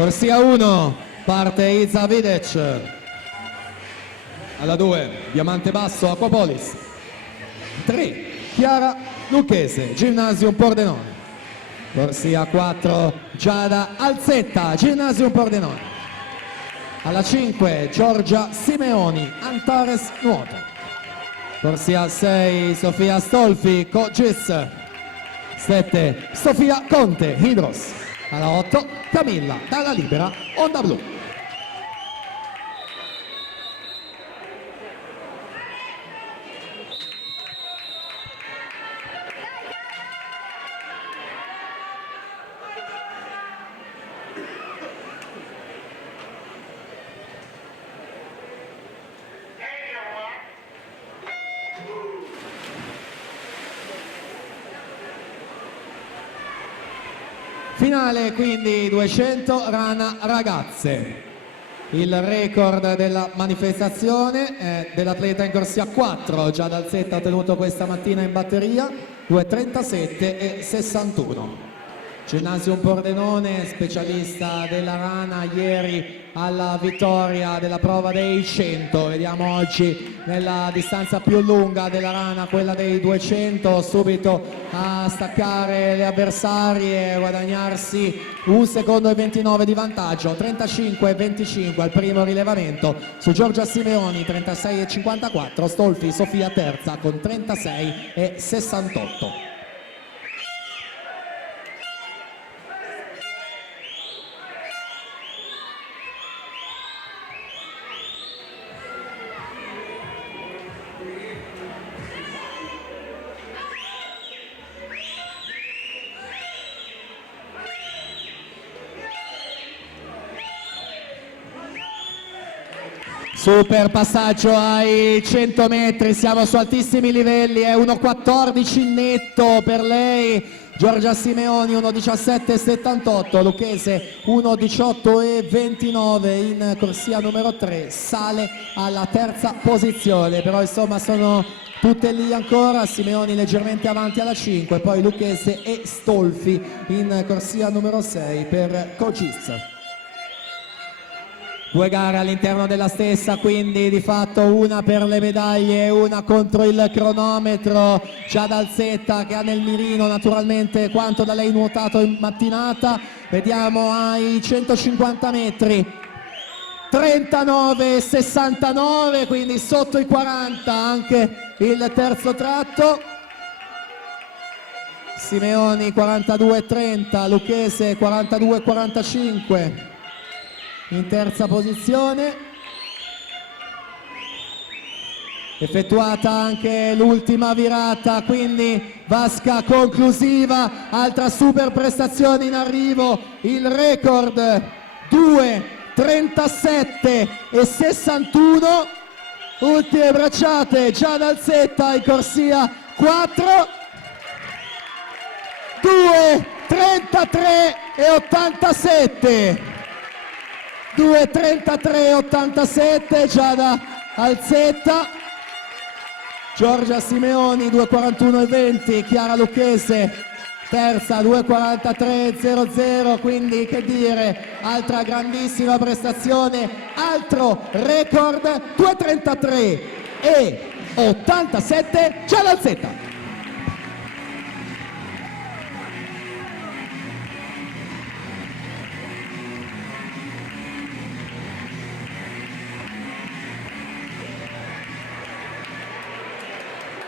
Corsia 1 parte Iza Videc, alla 2 Diamante Basso Aquapolis, 3 Chiara Lucchese Gymnasium Pordenone, corsia 4 Giada Alzetta Gymnasium Pordenone, alla 5 Giorgia Simeoni Antares Nuoto, corsia 6 Sofia Stolfi Cogis, 7 Sofia Conte Hydros, alla 8 Camilla Dalla Libera Onda Blu. Finale quindi 200 rana ragazze. Il record della manifestazione è dell'atleta in corsia 4, Giada Alzetta, ottenuto questa mattina in batteria, 2:37 e 61. Gymnasium Pordenone, specialista della rana, ieri alla vittoria della prova dei 100. Vediamo oggi nella distanza più lunga della rana, quella dei 200, subito a staccare le avversarie, guadagnarsi 1 secondo e 29 di vantaggio, 35 e 25 al primo rilevamento su Giorgia Simeoni, 36 e 54, Stolfi Sofia terza con 36 e 68. Super passaggio ai 100 metri, siamo su altissimi livelli, è 1:14 netto per lei, Giorgia Simeoni 1:17,78, Lucchese 1:18,29 in corsia numero 3, sale alla terza posizione, però insomma sono tutte lì ancora, Simeoni leggermente avanti alla 5, poi Lucchese e Stolfi in corsia numero 6 per Cogis. 2 gare all'interno della stessa, quindi di fatto una per le medaglie e una contro il cronometro. Giada Alzetta che ha nel mirino naturalmente quanto da lei nuotato in mattinata. Vediamo ai 150 metri 39,69, quindi sotto i 40 anche il terzo tratto. Simeoni 42,30, Lucchese 42,45 in terza posizione. Effettuata anche l'ultima virata, quindi vasca conclusiva, altra super prestazione in arrivo, il record 2:37 e 61, ultime bracciate, Giada Alzetta in corsia 4, 2:33 e 87. 2:33,87 Giada Alzetta, Giorgia Simeoni 2:41,20, Chiara Lucchese terza 2:43,00, quindi che dire, altra grandissima prestazione, altro record 2:33 e 87 Giada Alzetta.